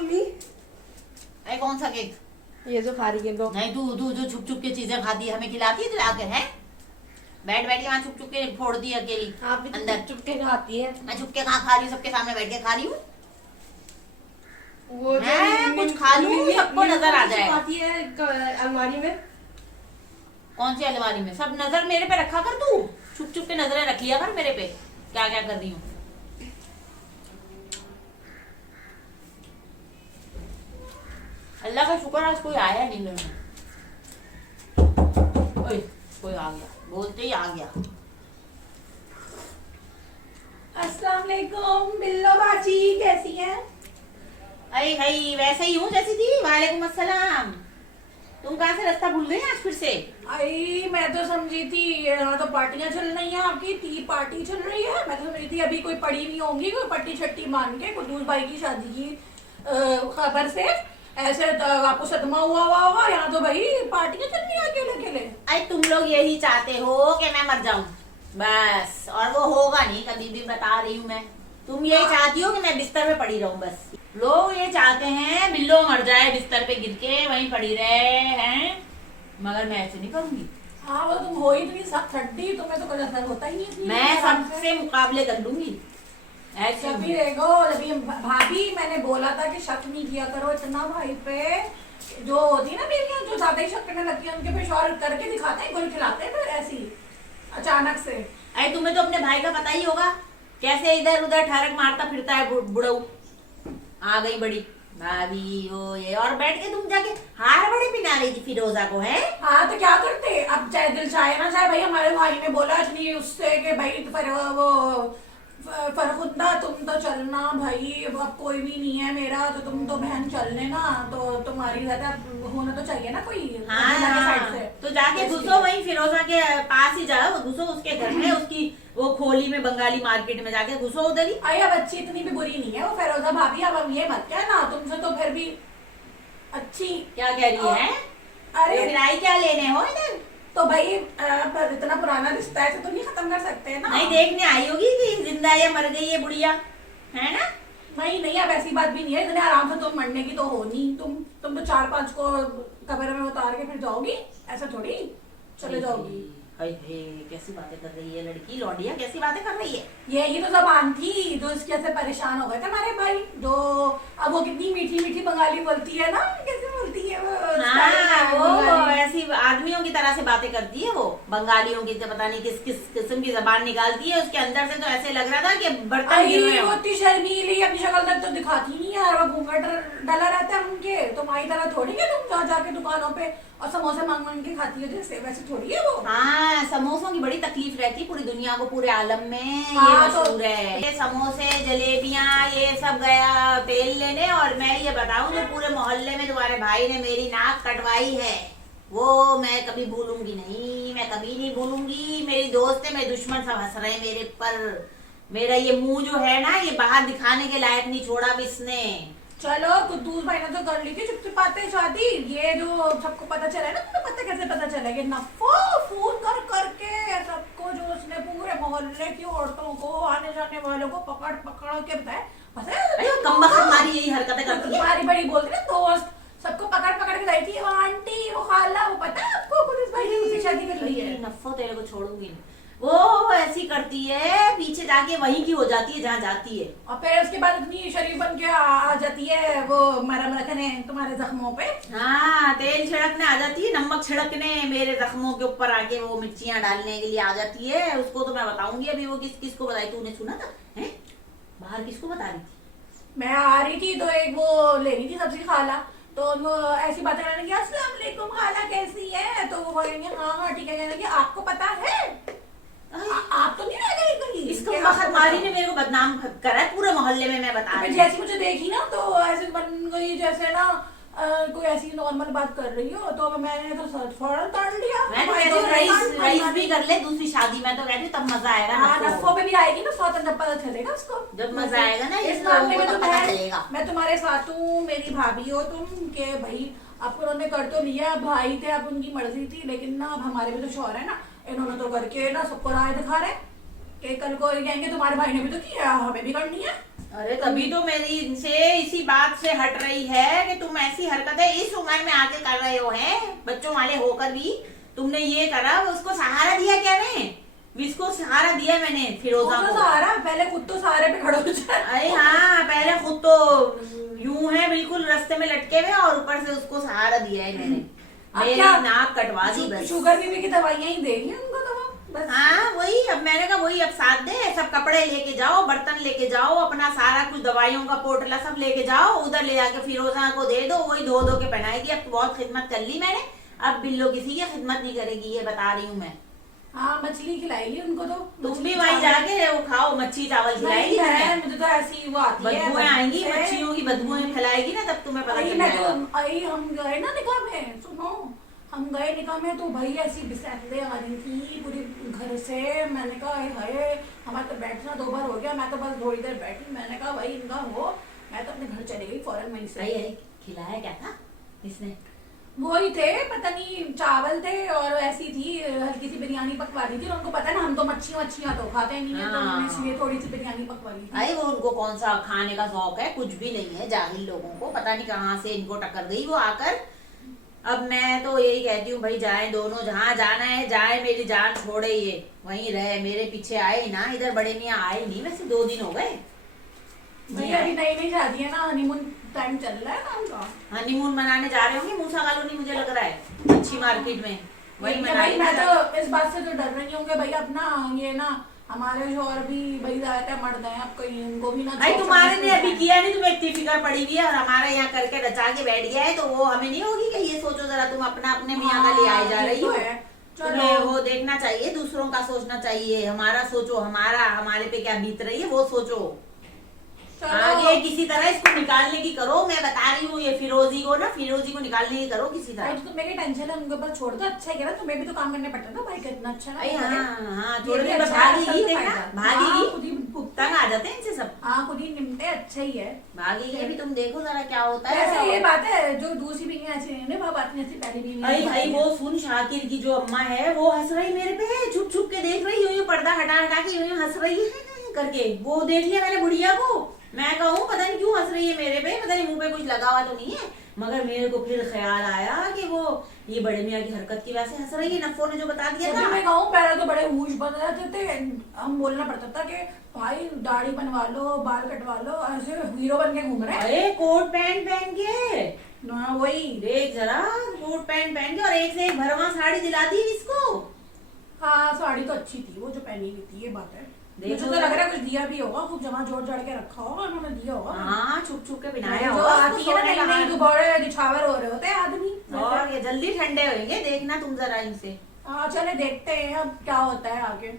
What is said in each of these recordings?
Mummy. अरे कौन सा केक? ये जो खा रही है तो नहीं, तू तू जो छुप छुप के चीजें खाती है हमें खिलाती है, लाकर है बैठ बैठ के वहाँ छुप छुप के फोड़ती है अकेली। आप भी अंदर चुप के खाती है। मैं छुप के कहाँ खा रही हूँ? सबके सामने बैठ के खा रही हूँ। वो मैं कुछ खा लूँ सबको नजर आ जाए। खाती है अलमारी में। कौन सी अलमारी में? सब नजर मेरे पे रखा कर, तू छुप छुप के नजरें रख लिया कर मेरे पे, क्या क्या कर रही हूँ। अल्लाह का शुक्र आज कोई आया नहीं घर में। ओए, कोई आ गया, बोलते ही आ गया। अस्सलाम वालेकुम बिल्लो बाजी, कैसी हैं? अरे भाई वैसे ही हूँ जैसी थी। वालेकुम अस्सलाम। तुम कहाँ से रास्ता भूल गई आज फिर से? आई मैं तो समझी थी यहाँ तो पार्टियां चल रही हैं, आपकी टी पार्टी चल रही है। मैं तो समझी थी अभी कोई पड़ी नहीं होंगी, कोई पट्टी छट्टी मान के कुदूस भाई की शादी की खबर से ऐसे तो आपको सदमा हुआ होगा। यहाँ तो भाई पार्टियां चल रही है अकेले अकेले। अरे तुम लोग यही चाहते हो कि मैं मर जाऊं बस, और वो होगा नहीं कभी भी, बता रही हूँ मैं। तुम यही चाहती हो कि मैं बिस्तर पे पड़ी रहूं बस। लोग ये चाहते हैं बिल्लो मर जाए बिस्तर पे गिर के वहीं पड़ी रहे हैं, मगर मैं ऐसे नहीं करूंगी। हाँ वो तुम हो ही इतनी सख्त हड्डी, तुम्हें तो कोई असर होता ही नहीं। मैं सबसे मुकाबले कर लूंगी ऐसे। जबी देखो जबी भाभी, मैंने बोला था कि शक नहीं किया करो इतना भाई पे। जो होती है ना बेटियां जो ज्यादा ही शक करने लगती है उनके पे शौर करके दिखाते हैं, गुल खिलाते हैं फिर ऐसी अचानक से। अरे तुम्हें तो अपने भाई का पता ही होगा, कैसे इधर उधर ठरक मारता फिरता है बुढ़ऊ। आ गई बड़ी भाभी वो ये, और बैठ के तुम जाके हार बड़े पिना रही थी फिरोजा को, है? हाँ तो क्या करते, अब चाहे दिल चाहे ना चाहे। भाई हमारे भाई ने बोला इतनी उससे कि भाई फिर वो फरखुंदा तुम तो चलना भाई, अब कोई भी नहीं है मेरा तो तुम तो बहन चल लेना, तो तुम्हारी ज्यादा होना तो चाहिए ना कोई साइड से। तो जाके घुसो वहीं फिरोजा के पास ही जाओ, घुसो उसके घर में, उसकी वो खोली में बंगाली मार्केट में जाके घुसो उधर ही। अरे अब अच्छी इतनी भी बुरी नहीं है वो फिरोजा भाभी, अब हम ये मत कहना तुमसे तो फिर भी अच्छी। क्या कह रही है? अरे किराए क्या लेने हो इधर? तो भाई इतना पुराना रिश्ता है तो नहीं खत्म कर सकते हैं ना। नहीं देखने आई होगी कि जिंदा है या मर गई है बुढ़िया, है ना? नहीं नहीं अब ऐसी बात भी नहीं है, इतने आराम से तुम मरने की तो हो नहीं। तुम तो 4-5 को कब्र में उतार के फिर जाओगी, ऐसा थोड़ी चले जाओगी। हाय कैसी बातें कर रही है लड़की, लौंडिया कैसी बातें कर रही है। यही तो जबान थी जो इसके से परेशान हो गए थे हमारे भाई। जो अब वो कितनी मीठी मीठी बंगाली बोलती है ना, कैसे बोलती है वो? हाँ, वो ऐसी आदमियों की तरह से बातें करती है वो, बंगालियों की तो पता नहीं किस किस किस्म की जबान निकालती है। उसके अंदर से तो ऐसे लग रहा था कि बर्तन गिर रहे हो। इतनी शर्मीली अपनी शक्ल तक तो दिखाती नहीं है, और वो घूंघट डला रहता है उनके। तुम्हारी तरह थोड़ी है तुम जा जाके दुकानों पे और समोसे मांग मांग के खाती हो जैसे, वैसे थोड़ी है वो। हाँ, समोसों की बड़ी तकलीफ रहती है पूरी दुनिया को, पूरे आलम में। हाँ, ये मशहूर है ये समोसे जलेबियां ये सब गया तेल लेने। और मैं ये बताऊं जो पूरे मोहल्ले में तुम्हारे भाई ने मेरी नाक कटवाई है वो मैं कभी भूलूंगी नहीं, मैं कभी नहीं भूलूंगी। मेरी दोस्त है, मेरे दुश्मन सब हंस रहे हैं मेरे पर। मेरा ये मुंह जो है ना ये बाहर दिखाने के लायक नहीं छोड़ा अब इसने। चलो कुद्दूस भाई ने तो कर ली थी चुप चुपाते शादी। ये जो सबको पता चला है ना, तुम्हें पता कैसे पता चला? कि नफो फोन कर करके सबको, जो उसने पूरे मोहल्ले की औरतों को आने जाने वालों को पकड़ पकड़ के बताया। कम बखत हमारी यही हरकतें करती है, बड़ी बड़ी बोलती है दोस्त, सबको पकड़ पकड़ के लाई थी। वो आंटी वो खाला वो पता है आपको, पुलिस भाई ने उसे शादी कर ली है। नफो तेरे को छोड़ूंगी वो ऐसी करती है, पीछे जाके वहीं की हो जाती है जहाँ जाती है, और फिर उसके बाद इतनी शरीफ बन के आ जाती है वो मरम रखने तुम्हारे जख्मों पे। हाँ, तेल छिड़कने आ जाती है, नमक छिड़कने मेरे जख्मों के ऊपर आके वो मिर्चियां डालने के लिए आ जाती है। उसको तो मैं बताऊंगी अभी वो किसको बताई। तूने सुना था हैं? बाहर किसको बता रही थी? मैं आ रही थी तो एक वो ले रही थी सब्जी खाला, तो वो ऐसी बातें करने लगी, अस्सलाम वालेकुम खाला कैसी है? तो वो बोलेंगे हाँ हाँ ठीक है। कहने लगी आपको पता है आप तो नहीं रह गई कहीं। इसको वक्त मारी ने मेरे को बदनाम करा है पूरे मोहल्ले में, मैं बता रही हूँ। जैसी मुझे देखी ना तो ऐसे बन गई जैसे ना कोई ऐसी नॉर्मल बात कर रही हो, तो मैंने तो फौरन ताड़ लिया। मैं तो कहती हूँ रईस भी कर ले दूसरी शादी, मैं तो कहती हूँ तब मजा आएगा। हाँ नफों पे भी आएगी ना स्वतः, जब पता चलेगा उसको, जब मजा आएगा ना इस मामले में तो पता चलेगा। मैं तुम्हारे साथ हूँ, मेरी भाभी हो तुम, के भाई अब उन्होंने कर तो लिया, भाई थे अब उनकी मर्जी थी, लेकिन ना अब हमारे भी तो शौहर है ना, इन्होंने तो करके ना सबको राय दिखा रहे कि कल को कहेंगे तुम्हारे भाई ने भी तो किया हमें भी करनी है। अरे तभी तो मेरी इनसे इसी बात से हट रही है कि तुम ऐसी हरकतें इस उम्र में आके कर रहे हो, हैं बच्चों वाले होकर भी तुमने ये करा। उसको सहारा दिया क्या ने? इसको सहारा दिया मैंने फिरोजा तो को। सहारा पहले खुद तो सहारे पे खड़े हो जाए। अरे हाँ, पहले खुद तो यूं है बिल्कुल रास्ते में लटके हुए और ऊपर से उसको सहारा दिया है मैंने। अब मेरी क्या? नाक कटवा दी बस। शुगर बीपी की दवाइयां ही देगी उनको तो वो, बस। हाँ वही, अब मैंने कहा वही अब साथ दे, सब कपड़े लेके जाओ, बर्तन लेके जाओ, अपना सारा कुछ दवाइयों का पोटला सब लेके जाओ, उधर ले जाके फिरोजा को दे दो, वही धो धो के पहनाएगी। अब बहुत खिदमत कर ली मैंने, अब बिल्लो किसी की खिदमत नहीं करेगी, ये बता रही हूँ मैं। हाँ मछली खिलाएगी उनको तो। तुम भी वही जाके वो खाओ, मच्छी चावल खिलाएगी तुम्हें। मुझे तो ऐसी वो आती है, बदबुएं आएंगी, से। मच्छियों की बदबुएं फैलाएगी ना, तब तुम्हें पता आई चल मैं जाएगा। तो आई हम गए ना निकाह में, सुनो हम गए निकाह में तो भाई ऐसी बिस्कुटें आ रही थी पूरी घर से। मैंने कहा हाय हमारा तो बैठना 2 बार हो गया, मैं तो बस थोड़ी देर बैठी। मैंने कहा भाई इनका हो, मैं तो अपने घर चली गई फौरन वहीं से। अरे खिलाया क्या था इसने? वही थे, पता नहीं चावल थे और ऐसी थी हल्की सी बिरयानी पकवा दी थी। उनको पता है ना हम तो मच्छियाँ तो खाते नहीं है, तो हाँ। उन्होंने इसलिए थोड़ी सी बिरयानी पकवा दी थी। अरे वो उनको कौन सा खाने का शौक है, कुछ भी नहीं है। जाहिल लोगों को पता नहीं कहाँ से इनको टक्कर गई वो आकर। अब मैं तो यही कहती हूँ भाई जाए दोनों, जहाँ जाना है जाए, मेरी जान छोड़े ये वहीं रहे, मेरे पीछे आए ही ना। इधर बड़े मियाँ आए नहीं, वैसे 2 दिन हो गए। भैया अभी नई नई शादी है ना, हनीमून टाइम चल रहा है ना उनका। हनीमून मनाने जा रहे होंगे मूसा कॉलोनी, मुझे लग रहा है अच्छी मार्केट में वही भाई मनाएंगे। मैं तो इस बात से तो डर रही हूँ कि भाई अपना ये ना हमारे शोहर भी भाई ज्यादा मर्द हैं, अब कहीं उनको भी ना। भाई तुम्हारे ने अभी किया नहीं, तुम्हें इतनी फिक्र पड़ी हुई है और हमारे यहाँ करके रचा के बैठ गया है, तो वो हमें नहीं होगी कि ये सोचो जरा तुम अपना अपने मियाँ का ले आए जा रही हो। तुम्हें वो देखना चाहिए, दूसरों का सोचना चाहिए, हमारा सोचो, हमारा हमारे पे क्या बीत रही है वो सोचो। आगे किसी तरह इसको निकालने की करो, मैं बता रही हूँ ये फिरोजी को निकालने की करो किसी तरह। तो मेरी टेंशन है उनके ऊपर छोड़ दो, अच्छा है ना, तुम्हें भी तो काम करने पड़ता था भाई, कितना अच्छा ना। हाँ थोड़ी देर भागेगी, देखना भागेगी, तंग आ जाते हैं इनसे सब। हाँ खुद ही निपटे, अच्छा ही है भागेगी। अभी तुम देखो जरा क्या होता है। ऐसे ये बात है जो दूसरी बीवी ऐसी नहीं है, बात नहीं, ऐसी पहली बीवी। भाई वो सुन, शाकिर की जो अम्मा है वो हंस रही मेरे पे, छुप छुप के देख रही, यूं पर्दा हटा हटा के यूं हंस रही है करके। वो देख लिया मैंने बुढ़िया को, मैं कहूँ पता नहीं क्यों हंस रही है मेरे पे, पता नहीं मुंह पे कुछ लगा हुआ तो नहीं है, मगर मेरे को फिर ख्याल आया कि वो ये बड़े मियाँ की हरकत की वजह से हंस रही है। नफो ने जो बता दिया था। मैं कहूँ पहले तो बड़े होश बन जाते थे, हम बोलना पड़ता था कि भाई दाढ़ी बनवा लो, बाल कटवा लो, ऐसे हीरो बन के घूम रहे हैं। अरे कोट पैंट पहन के, हाँ वही देख जरा, कोट पैंट पहन के, और एक से एक भरवा साड़ी दिला दी इसको। हाँ साड़ी तो अच्छी थी वो जो पहनी हुई थी, ये बात है। मुझे तो लग रहा है कुछ दिया भी होगा, खूब जमा जोड़ जड़ के रखा होगा उन्होंने, दिया होगा। हाँ छुप छुप के पहनाया जो होगा। आती है ना नई नई बड़े दिछावर हो रहे होते हैं आदमी, और ये जल्दी ठंडे होंगे, देखना तुम जरा इनसे। हाँ चले देखते हैं अब क्या होता है आगे।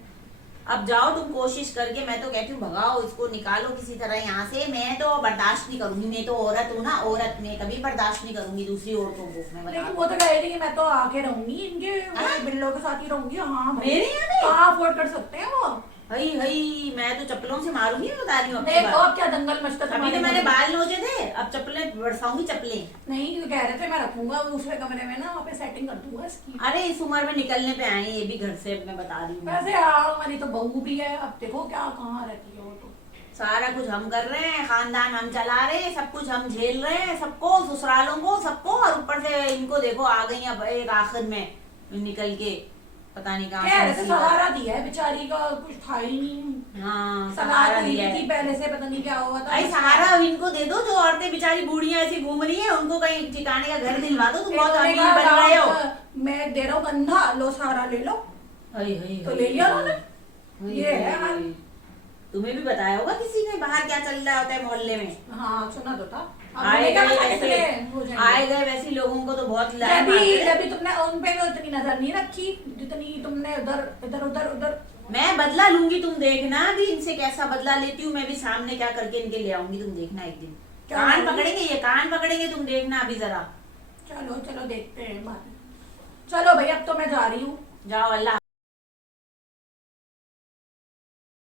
अब जाओ तुम कोशिश करके, मैं तो कहती हूँ भगाओ इसको, निकालो किसी तरह यहाँ से। मैं तो बर्दाश्त नहीं करूंगी, मैं तो औरत हूँ ना, औरत में कभी बर्दाश्त नहीं करूंगी दूसरी औरतों को। मैं बता लेकिन वो तो कह रही थी कि मैं तो आके रहूंगी इनके बिल्लो के साथ ही रहूंगी। हाँ भाई, मेरे यहाँ पे? कहाँ अफोर्ड कर सकते हैं वो। हई हई, मैं तो चप्पलों से मारूंगी, मैं बता रही हूँ। देखो अब क्या दंगल मचता था। अभी तो मैंने बाल नोचे थे, अब चप्पलें बरसाऊंगी चप्पलें। नहीं कह रहे थे मैं रखूंगा दूसरे कमरे में ना, वहाँ पे सेटिंग कर दूंगा इसकी। अरे इस उम्र में निकलने पे आए ये भी घर से, मैं बता रही हूँ। वैसे हाँ हमारी तो बहू भी है, अब देखो क्या कहाँ रहती है वो तो। सारा कुछ हम कर रहे हैं, खानदान हम चला रहे हैं, सब कुछ हम झेल रहे हैं, सबको, ससुरालों को, सबको, और ऊपर से इनको देखो आ गई अब एक आखिर में निकल के, पता नहीं कहाँ से। सहारा दिया है बेचारी का, कुछ था ही नहीं। हाँ सहारा दिया थी पहले से, पता नहीं क्या हुआ था। अरे सहारा अब इनको दे दो, जो औरतें बेचारी बूढ़ियां ऐसी घूम रही हैं, उनको कहीं ठिकाने का घर दिलवा दो। तुम बहुत अमीर बन रहे हो। मैं दे रहा हूँ कंधा, लो सहारा ले लो, तो ले लिया उन्होंने। ये है तुम्हें भी बताया होगा किसी ने बाहर क्या चल रहा होता है मोहल्ले में। हाँ सुना तो था। आए गए वैसे लोगों को तो बहुत जब तुमने उन पे तो इतनी नजर नहीं रखी जितनी तुमने उधर इधर उधर उधर। मैं बदला लूंगी, तुम देखना अभी इनसे कैसा बदला लेती हूँ मैं भी, सामने क्या करके इनके ले आऊंगी, तुम देखना एक दिन। कान पकड़ेंगे ये, कान पकड़ेंगे, तुम देखना अभी जरा। चलो चलो देखते हैं बात। चलो भाई अब तो मैं जा रही हूँ। जाओ, अल्लाह।